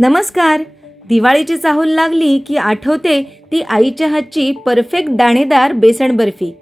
नमस्कार. दिवाळीची चाहूल लागली की आठवते ती आईच्या हातची परफेक्ट दाणेदार बेसन बर्फी.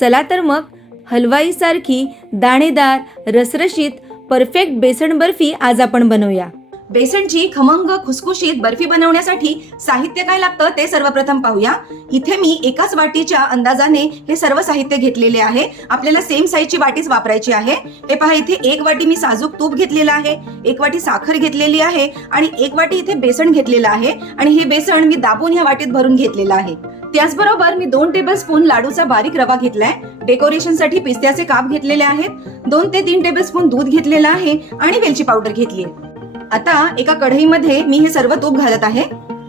चला तर मग हलवाईसारखी दाणेदार रसरशीत परफेक्ट बेसन बर्फी आज आपण बनवूया. बेसनची खमंग खुसखुशीत बर्फी बनवण्यासाठी साहित्य काय लागतं ते सर्वप्रथम पाहूया. इथे मी एकाच वाटीच्या अंदाजाने हे सर्व साहित्य घेतलेले आहे. आपल्याला सेम साईजची वाटीच वापरायची आहे. हे पहा, इथे 1 वाटी मी साजूक तूप घेतलेलं आहे, 1 वाटी साखर घेतलेली आहे आणि 1 वाटी इथे बेसन घेतलेलं आहे आणि हे बेसन मी दाबून ह्या वाटीत भरून घेतलेलं आहे. त्याचबरोबर मी 2 टेबलस्पून लाडूचा बारीक रवा घेतलाय. डेकोरेशनसाठी पिस्त्याचे काप घेतलेले आहेत. 2 ते 3 टेबलस्पून दूध घेतलेलं आहे आणि वेलची पावडर घेतली आहे. आता एका कढईमध्ये मी हे सर्व तूप घालत आहे.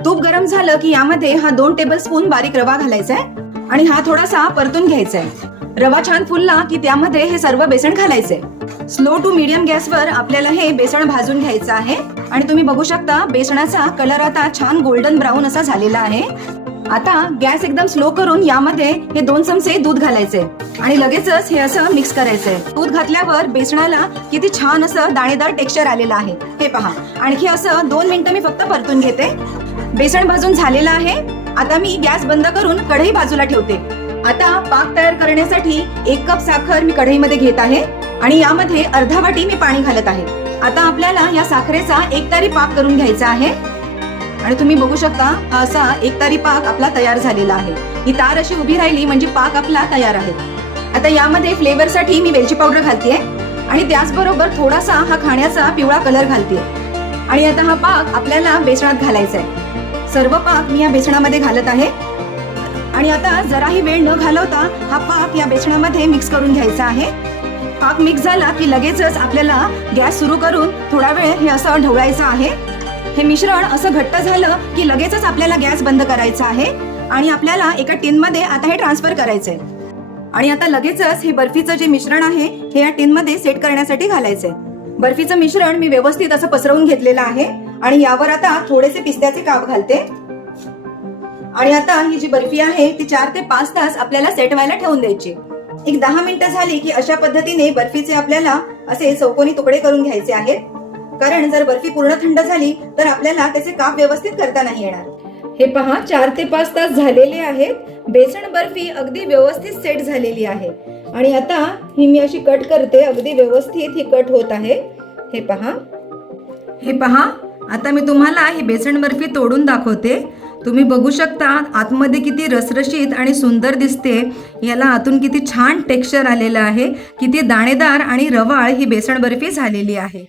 तूप गरम झालं की यामध्ये हा 2 टेबलस्पून बारीक रवा घालायचा आहे आणि हा थोडासा परतून घ्यायचा आहे. रवा छान फुलला की त्यामध्ये हे सर्व बेसन घालायचंय. स्लो टू मीडियम गॅसवर आपल्याला हे बेसन भाजून घ्यायचं आहे आणि तुम्ही बघू शकता बेसनाचा कलर आता छान गोल्डन ब्राऊन असा झालेला आहे. आता गॅस एकदम स्लो करून यामध्ये हे 2 चमचे दूध घालायचे आणि लगेचच हे असं मिक्स करायचंय. दूध घातल्यावर बेसनाला किती छान असं दाणेदार टेक्स्चर आलेलं आहे. हे पहा, आणखी असं 2 मिनिटं मी फक्त परतून घेते. बेसन भाजून झालेलं आहे. आता मी गॅस बंद करून कढई बाजूला ठेवते. आता पाक तयार करण्यासाठी 1 कप साखर मी कढईमध्ये घेत आहे आणि यामध्ये अर्धा वाटी मी पाणी घालत आहे. आता आपल्याला या साखरेचा एकतारी पाक करून घ्यायचा आहे आणि तुम्ही बघू शकता असा एकतारी पाक आपला तयार झालेला आहे. ही तार अशी उभी राहिली म्हणजे पाक आपला तयार आहे. आता यामध्ये फ्लेवरसाठी मी वेलची पावडर घालतेय आणि त्याचबरोबर थोडासा हा खाण्याचा पिवळा कलर घालतेय आणि आता हा पाक आपल्याला बेसनात घालायचा आहे. सर्व पाक मी या बेसनामध्ये घालत आहे आणि आता जराही वेळ न घालवता हा पाक या बेसनामध्ये मिक्स करून घ्यायचा आहे. पाक मिक्स झाला की लगेचच आपल्याला गॅस सुरू करून थोडा वेळ हे असं ढवळायचं आहे. हे मिश्रण असं घट्ट झालं की लगेचच आपल्याला गॅस बंद करायचा आहे आणि आपल्याला एका टिनमध्ये आता हे ट्रान्सफर करायचंय आणि आता लगेचच हे बर्फीचं जे मिश्रण आहे हे या टिनमध्ये सेट करण्यासाठी घालायचंय. बर्फीचं मिश्रण मी व्यवस्थित असं पसरवून घेतलेलं आहे आणि यावर आता थोडेसे पिस्त्याचे काप घालते आणि आता ही जी बर्फी आहे ती 4 ते 5 तास आपल्याला सेट व्हायला ठेवून द्यायची. एक 10 मिनिटं झाली की अशा पद्धतीने बर्फीचे आपल्याला असे चौकोनी तुकडे करून घ्यायचे आहेत, कारण जर बर्फी पूर्ण थंड झाली तर आपल्याला त्याचे काप व्यवस्थित करता नाही येणार. हे पहा, 4 ते 5 तास झालेले आहेत. बेसन बर्फी अगदी व्यवस्थित सेट झालेली आहे आणि आता ही मी अशी कट करते. अगदी व्यवस्थित ही कट होत आहे. हे पहा, आता मी तुम्हाला ही बेसन बर्फी तोडून दाखवते. तुम्ही बघू शकता आतमध्ये किती रसरशीत आणि सुंदर दिसते. याला आतून किती छान टेक्स्चर आलेलं आहे. किती दाणेदार आणि रवाळ ही बेसन बर्फी झालेली आहे.